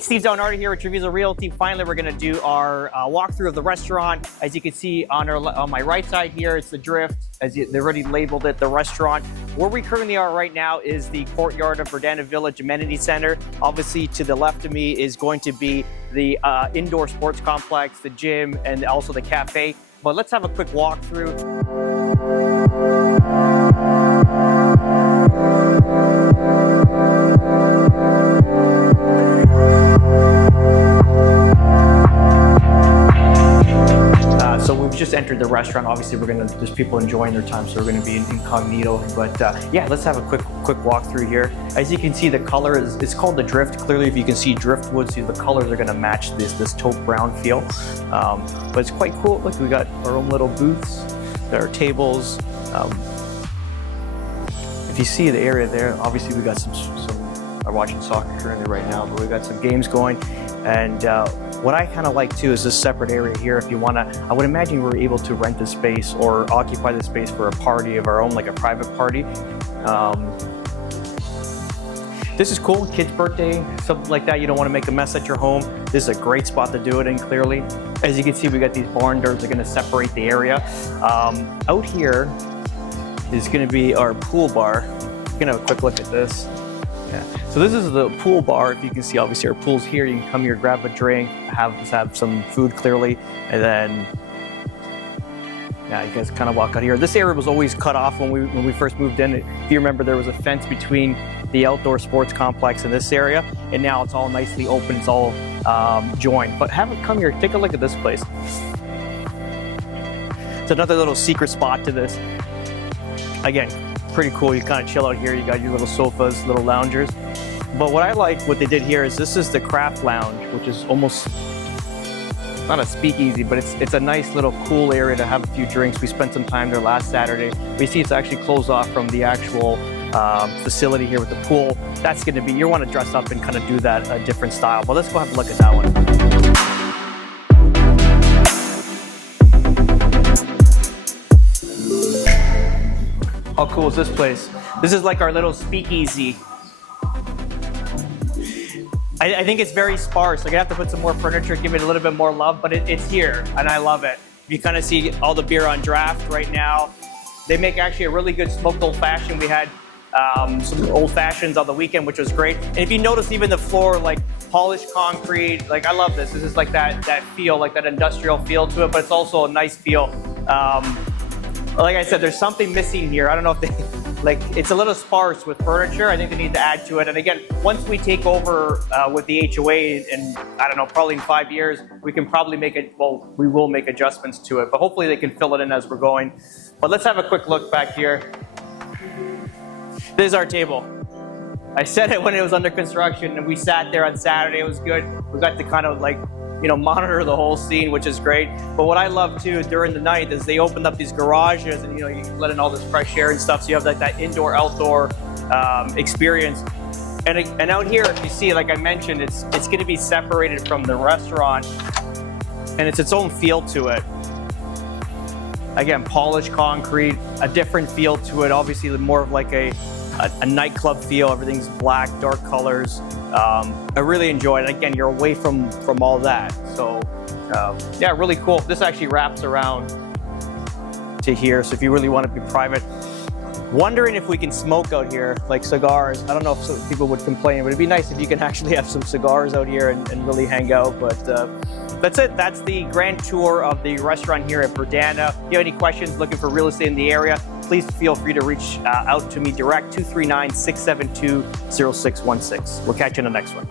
Steve Donardi here with Treviso Realty. Finally, we're going to do our walkthrough of the restaurant. As you can see on my right side here, it's the Drift. They already labeled it the restaurant. Where we currently are right now is the courtyard of Verdana Village Amenity Center. Obviously, to the left of me is going to be the indoor sports complex, the gym, and also the cafe. But let's have a quick walkthrough. So we've just entered the restaurant. Obviously, there's people enjoying their time, so we're gonna be incognito. But yeah, let's have a quick walkthrough here. As you can see, the color it's called the Drift. Clearly, if you can see driftwood, see the colors are gonna match this taupe brown feel. But it's quite cool. Look, we got our own little booths. There are tables. If you see the area there, obviously we got some are watching soccer currently right now, but we got some games going. And what I kind of like too is this separate area here. If you want to, I would imagine we're able to rent the space or occupy the space for a party of our own, like a private party. This is cool, kid's birthday, something like that. You don't want to make a mess at your home. This is a great spot to do it in, clearly. As you can see, we got these barn doors that are going to separate the area. Out here is going to be our pool bar. We're going to have a quick look at this. Yeah. So this is the pool bar. If you can see, obviously our pool's here. You can come here, grab a drink, have some food clearly, and then yeah, you guys kind of walk out here. This area was always cut off when we first moved in. If you remember, there was a fence between the outdoor sports complex and this area, and now it's all nicely open. It's all joined. But have it come here. Take a look at this place. It's another little secret spot to this. Again, pretty cool. You kind of chill out here. You got your little sofas, little loungers. But what I like what they did here is this is the craft lounge, which is almost not a speakeasy, but it's a nice little cool area to have a few drinks. We spent some time there last Saturday. We see it's actually closed off from the actual facility here with the pool. That's going to be, you want to dress up and kind of do that a different style. But let's go have a look at that one. How cool is this place? This is like our little speakeasy. I think it's very sparse. Like I have to put some more furniture, give it a little bit more love, but it's here and I love it. You kind of see all the beer on draft right now. They make actually a really good smoked old fashioned. We had some old fashions on the weekend, which was great. And if you notice, even the floor, like polished concrete, like I love this. This is like that feel, like that industrial feel to it, but it's also a nice feel. Like I said, there's something missing here. I don't know if it's a little sparse with furniture. I think they need to add to it. And again, once we take over with the HOA, and I don't know, probably in 5 years, we can probably we will make adjustments to it, but hopefully they can fill it in as we're going. But let's have a quick look back here. This is our table. I said it when it was under construction, and we sat there on Saturday. It was good. We got to kind of monitor the whole scene, which is great. But what I love too during the night is they opened up these garages, and you can let in all this fresh air and stuff. So you have that indoor-outdoor experience. And out here, if you see, like I mentioned, it's going to be separated from the restaurant, and it's its own feel to it. Again, polished concrete, a different feel to it. Obviously, more of like a nightclub feel. Everything's black, dark colors. I really enjoy it. Again, you're away from all that. So yeah, really cool. This actually wraps around to here. So if you really want to be private, wondering if we can smoke out here, like cigars. I don't know if some people would complain, but it'd be nice if you can actually have some cigars out here and really hang out. But that's it. That's the grand tour of the restaurant here at Verdana. If you have any questions, looking for real estate in the area, please feel free to reach out to me direct, 239-672-0616. We'll catch you in the next one.